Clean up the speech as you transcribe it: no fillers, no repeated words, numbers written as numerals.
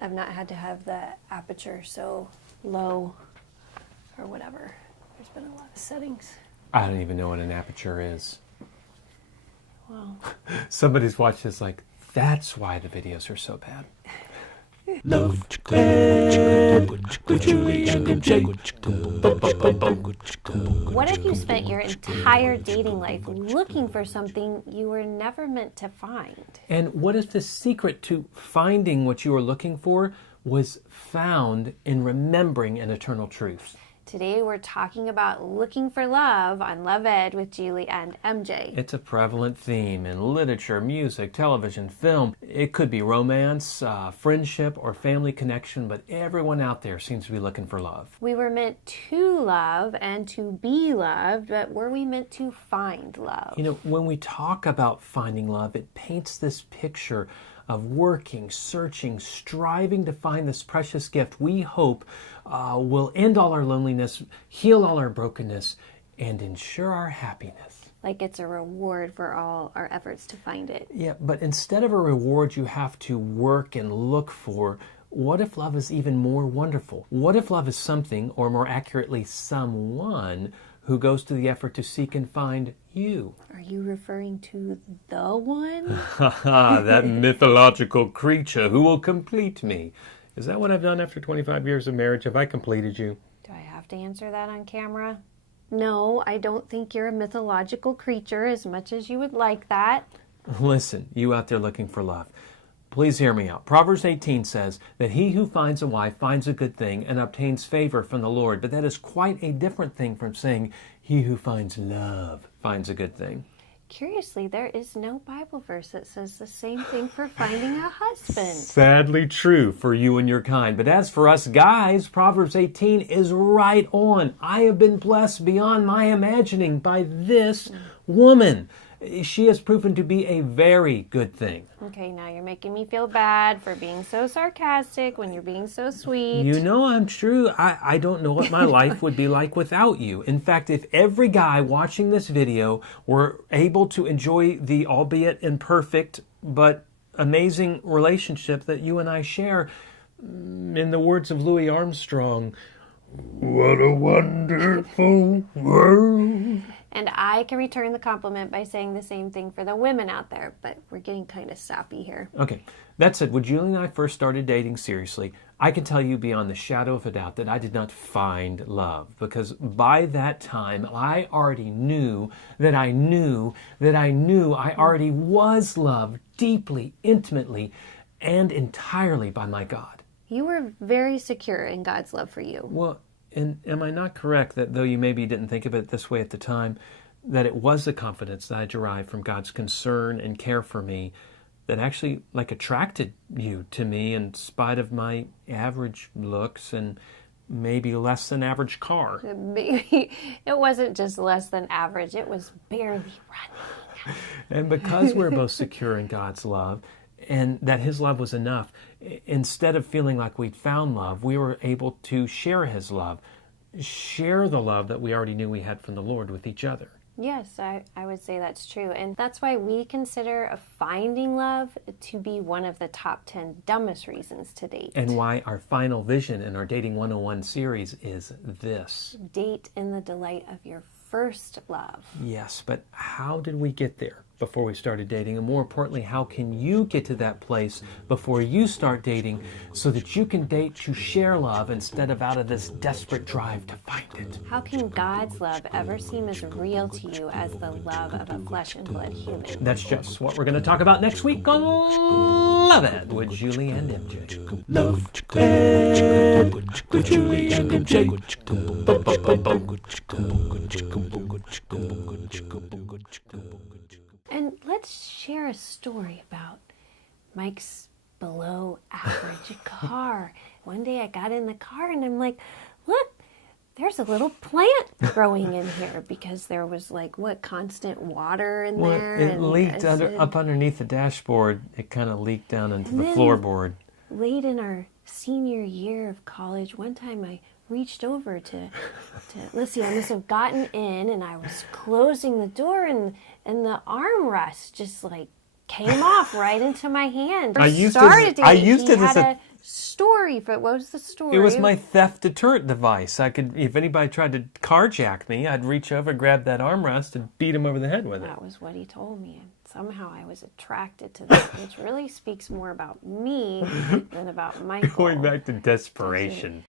I've not had to have the aperture so low or whatever. There's been a lot of settings. I don't even know what an aperture is. Wow. Somebody's watched this like, that's why the videos are so bad. Love Ed with Julie and MJ. What if you spent your entire dating life looking for something you were never meant to find? And what if the secret to finding what you were looking for was found in remembering an eternal truth? Today we're talking about looking for love on Love Ed with Julie and MJ. It's a prevalent theme in literature, music, television, film. It could be romance, friendship, or family connection, but everyone out there seems to be looking for love. We were meant to love and to be loved, but were we meant to find love? You know, when we talk about finding love, it paints this picture of working, searching, striving to find this precious gift we hope will end all our loneliness, heal all our brokenness, and ensure our happiness. Like it's a reward for all our efforts to find it. Yeah, but instead of a reward you have to work and look for, what if love is even more wonderful? What if love is something, or more accurately, someone who goes to the effort to seek and find you? Are you referring to the one? That mythological creature who will complete me. Is that what I've done after 25 years of marriage? Have I completed you? Do I have to answer that on camera? No, I don't think you're a mythological creature as much as you would like that. Listen, you out there looking for love, please hear me out. Proverbs 18 says that he who finds a wife finds a good thing and obtains favor from the Lord. But that is quite a different thing from saying he who finds love finds a good thing. Curiously, there is no Bible verse that says the same thing for finding a husband. Sadly true for you and your kind. But as for us guys, Proverbs 18 is right on. I have been blessed beyond my imagining by this woman. She has proven to be a very good thing. Okay, now you're making me feel bad for being so sarcastic when you're being so sweet. You know I'm true. I don't know what my life would be like without you. In fact, if every guy watching this video were able to enjoy the albeit imperfect but amazing relationship that you and I share, in the words of Louis Armstrong, what a wonderful world. And I can return the compliment by saying the same thing for the women out there, but we're getting kind of sappy here. Okay, that said, when Julie and I first started dating seriously, I can tell you beyond the shadow of a doubt that I did not find love, because by that time I already knew that I knew that I knew I already was loved deeply, intimately, and entirely by my God. You were very secure in God's love for you. Well, and am I not correct that though you maybe didn't think of it this way at the time, that it was the confidence that I derived from God's concern and care for me that actually attracted you to me in spite of my average looks and maybe less than average car? Maybe it wasn't just less than average, it was barely running. And because we're both secure in God's love, and that His love was enough, instead of feeling like we'd found love, we were able to share His love, share the love that we already knew we had from the Lord with each other. Yes, I would say that's true. And that's why we consider finding love to be one of the top 10 dumbest reasons to date. And why our final vision in our Dating 101 series is this. Date in the delight of your first love. Yes, but how did we get there before we started dating? And more importantly, how can you get to that place before you start dating so that you can date to share love instead of out of this desperate drive to find it? How can God's love ever seem as real to you as the love of a flesh and blood human? That's just what we're going to talk about next week on Love Ed with Julie and MJ. Love Ed with Julie and MJ. And let's share a story about Mike's below average car. One day I got in the car and I'm like, look, there's a little plant growing in here because there was constant water in there. It leaked up underneath the dashboard. It kind of leaked down into the floorboard. Late in our senior year of college, one time I reached over to let's see, I must have gotten in and I was closing the door and the armrest just came off right into my hand. I used it as story. What was the story? It was my theft deterrent device. I could, if anybody tried to carjack me, I'd reach over, grab that armrest, and beat him over the head with it. That was what he told me, and somehow I was attracted to that, which really speaks more about me than about Michael. Going back to desperation.